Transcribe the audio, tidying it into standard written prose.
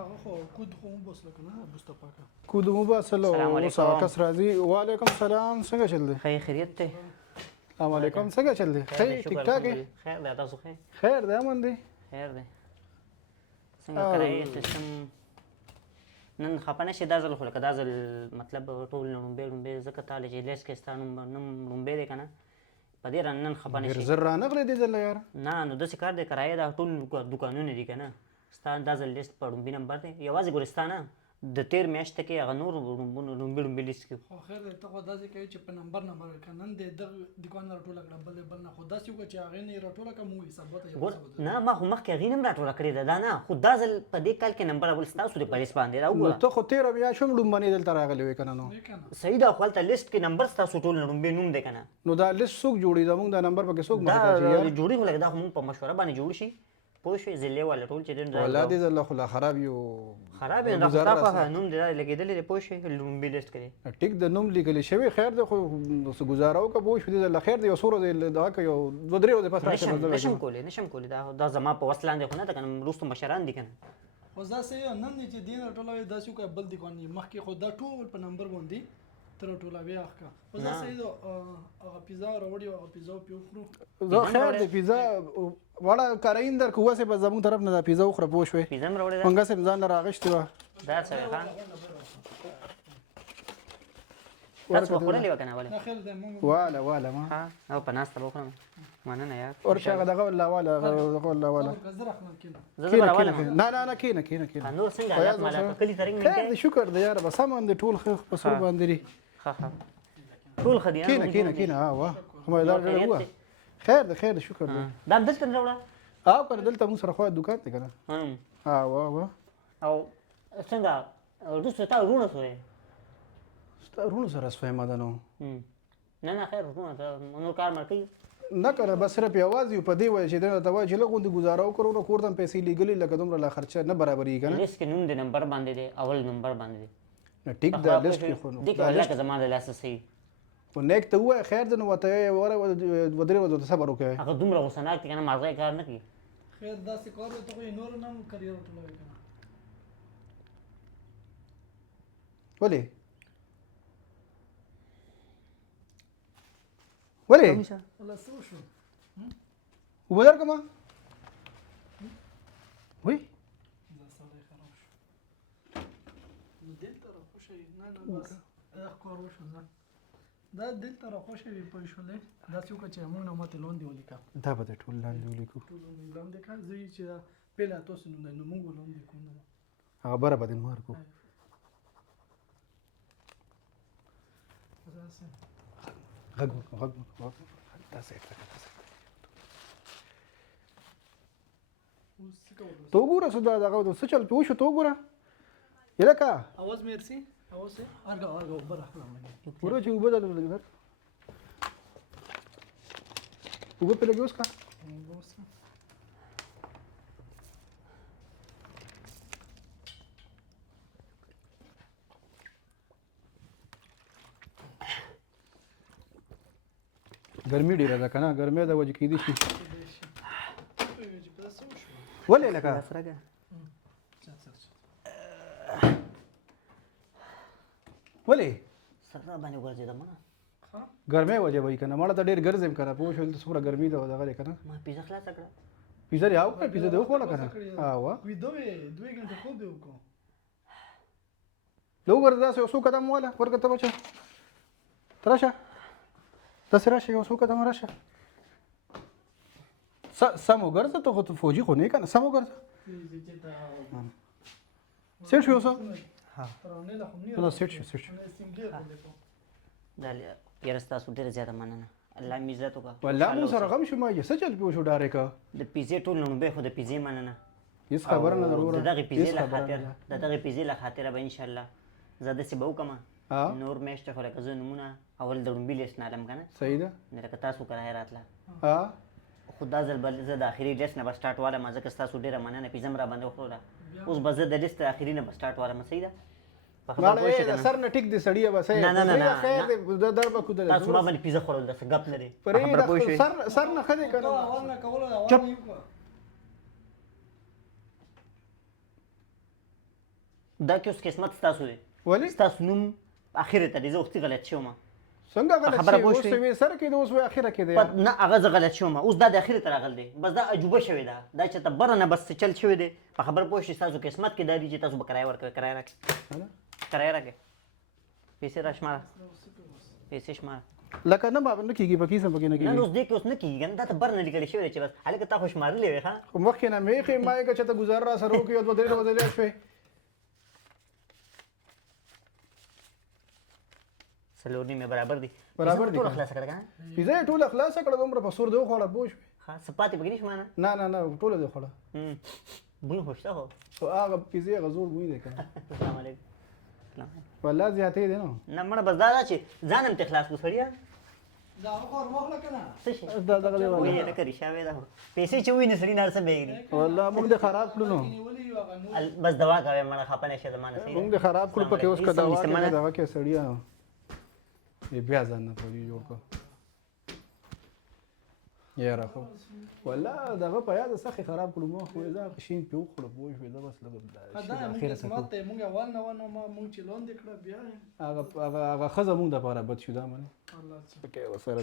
هغه خو کود خو وباسله که نه مصطفی کا کود وباسله اوس هغه کس راځي. وعلیکم سلام، څنګه چل دی؟ خیریت دی. السلام علیکم، څنګه چل دی؟ ښه ټیک ټاک یې؟ خیر دی، تاسو ښه؟ خیر دی، امن دی. خیر دی. څنګه کرایې سیستم نن خفه نه شي دا ځل خو لکه دا ځل مطلب ټول لومبې ځکه تا چې لیست کې ستا نوم لومبې دی که نه په دې رانه نن خفه نه شي. ډېر زر رانغلی دې ځل یاره. نه نو داسې کار دی کرایه دا ټول دوکانونه دي که نه ستا دا ځل لیست په لومبي نمبر دی. یوازې ګورې ستا نه د تېر میاشته کې هغه نور لومبي لیست کې خو خیر دی. ته خو داسې کوې چې په نمبر که نن دې دغه دوکان نه راټوله کړه بل نه خو داسې وکړه چې هغې نه یې راټوله کړه موږ حسابات نه ما خو مخکې هغې نه هم راټوله کړې ده دا نه خو دا ځل په دې کال کې نمبر اول ستاسو د په لیست باندې دا وګوره. ته خو تېره میاشت هم لومبنې دلته راغلی وې که نه؟ نو صحیح ده خو هلته لیست کې نمبر ستاسو ټول لومبې نوم دی که نه. نو دا لیست څوک جوړي؟ زموږ دا نمبر پکې څوک دا جوړي خو لکه دا خو مونږ په مشوره باندې جوړ شي پوه شوې ضلعې والا ټول چې والله دې ځله خو لا خراب یو خراب یې دا خو ستا خوښه نوم دې دا لګېدلی دی پوه شوې لومبي لیست کې دی. ټیک د نوم لیکلی شوی خیر دی خو څه ګزاره وکړه پوه شو دې ځله خیر دی یو څو ورځې دغه که یو دوه درې ورځې پس راشي. نشم کولی دا زما په وس لاندې خو نه ده که نه وروستو مشران دي که نه. خو داسې نن چې دې نه راټولوې داسې وکړه بل دوکان مخکې خو دا ټول په نمبر باندې ته راټولوې هغه که خو داسې هغه پیزا راوړي او هغه پیزا پې وخورو. خیر دی پیزا واړه کارین در که اوسې به زموږ طرف نه دا پیزا وخوره پوه شوې. پیزا هم راوړې ده منګه صاحب ځان نه راغشتې وه دا څه ښه تاسو به خوړلې وه که نه ولې واله ما او په ناسته به وخورم مننه یار ورشه هغه دغه والله واله زه به راولم نه کېنه نور څنګه حالات مالا کلي ته رنګ خیر دی شکر دی یاره بس امن دی ټول ښه په سر باندې دي ټول ښه دي کېنه واه همایدار ډېر وه خیر دی شکر دی. دا هم دلته نه راوړه او که نه دلته مونږ سره خوا دوکان دی که نه. واه او څنګه وروسته تا وروڼه سوې ستا وروڼو سره سویم ده نو نه خیر وروڼه نور کار مړ کوي نه که نه بس صرف یوازې یو په دې وجه چې دی ته وایي چې لږ غوندې ګزاره وکړو نو کور ته هم پیسې لېږلې لکه دومره لا خرچه نه برابرېږي که نه. لیست کې نوم د نمبر باندې دی اول نمبر باندې دی ټیک ده لیست کې خو دې کې الله که زما د لاسه صحیح خو نیک ته ووایه خیر دی نو ورته دوه درې ورځې ته صبر وکوئ. هغه دومره غوسناک دی که نه مازغه کار نه کوي. خیر داسې کار ته خو یې نور نه هم کریر راټولوي که نه. ولې والله څه وشو اوبه درکړمه وایي دا سړی خراب شو نو دلته راخوشوي نه بس دا کار وشو نه دا دلته راخوشوي پوه شولې داسې وکړه چې موږ نه ماته لاندې ولیکه دا به د ټول لاندې ولیکو ټول لاندې کړه زه یې چې پهله تاسو نوم دی نو موږ به لاندې کوو نه هغه بره به دې مار کړو. غږ داسې ته وګوره څه دغه څه چل پې وشو ته وګوره یلکه आवाज مرسی आवाज से ارګه اوبه راخلم پوره چې اوبه در اوبه پې لګي اوس کا ګرمي ډېره ده که نه ګرمۍ د وجې کېدی شي ولې لکه ولې سره باندې ورځېدم ګرمۍ وجه به وي که نه مړه ته ډېر ګرځم که نه پوه شول ته څومره ګرمي ده دغه دی که نه. ما پیزا خلاصه کړه پیزا دې او کړه پیزا دې وخوړه که نه. ویده وې 2 غنټې خوب دې وکړو له وګوره داسې یو څو قدم واله ورکه ته بچه ته راشه داسې راشه یو څو قدمه راشه سم وګرځه ته خو فوجي خو نه یې که نه سم وګرځه سیټ شو اوسه سیټ شو دا یاره ستاسو ډېره زیاته مننه الله مې عزت وکړه والله مو سره غم شو ما یې څه چل پې وشو ډارېکه د پیزې ټول لومبۍ خو د پیزې مننه هېڅ خبره نه د دغې پیزې له خاطره به انشاءالله زه داسې به وکړم نور میاشتې خو لکه زه نومونه اول د لومبي لیست نه علم که نه صحیح ده نه لکه تاسو کرایه راتله خو دا ځل به زه د اخري لیست نه به سټارټ والم ځکه ستاسو ډېره مننه پیزه م راباندې وخوړله اوس به زه د لیست د اخري نه به سټارټ والم صحیح ده سر نه ټیک دی سړیه به صحیح خیر دی در به کودل تاسو ما باندې پیزه خوړل داسې ګپ نه دی سر نه ښه دی که نه چپ دا کې اوس قسمت ستاسو دی ولې ستاسو نوم اخر ته دی زه وختي غلط شوم څنګه غلط خبره شي پوه اوس شوې؟ وی سره کې د اوس وی اخره کې دی نه هغه زه غلط شوم اوس دا د اخر ته راغلی دی بس دا عجوبه شوې ده دا چې ته بره نه بس چل شوی دی په خبره پوه شئ ستاسو قسمت کې دا دي چې تاسو به کرایه ورکوئ کرایه راکړئ کرایه راکړئ پیسې را شماره پیسې شماره لکه نه ما نه کیږي پکې سم پکې نه نه کیږي اوس دې کې اوس نه کېږي کنه دا ته بر نه لیکلی شوی دی چې بس هلکه تا خو شمارلې وې ښه خو مخکې نه مې خې ما یې چې ته گزار را سره وکړې او دوه درې ورځې شوې څلور نیمې برابر دي برابر دي ټوله خلاصه کړه که نه پیزا یې ټوله خلاصه کړه دومره په سور دی وخوړه پوه شوې ښه څه پاتې پکې نشته مانه نه نه نه ټوله دی وخوړه بوی خو شته خو خو هغه پیزې هغه زور بوی دی که نه السلام علیکم والله زیاتې دی نو نه مړه بس دا ده چې ځان هم ته خلاص کړو سړیه دا خور واخله کنه څه شي دا دغه دی وایي والله لکه ریښه وې ده خو پیسې چې وویني سړي نه هر څه بېږدي والله موږ دې خراب کړو نو نیولې یو هغه نور بس دوا کوي مړه خفه نه شه زمانه صحیح موږ دې خراب کړو پکې اوس که دوا سمانه. کې دغه کې سړیا بیا ځان نه پوری جوړ کړ یاره خو والله دغه په یاد سخی خراب کړو مو خو دا شین پیو خړ پوه شو دا بس لګ دا موږ قسمت ته موږ اول نه ونه ما موږ چې لون دکړه بیا هغه خزه موږ د پاره بد شو دا منه الله پکې وسره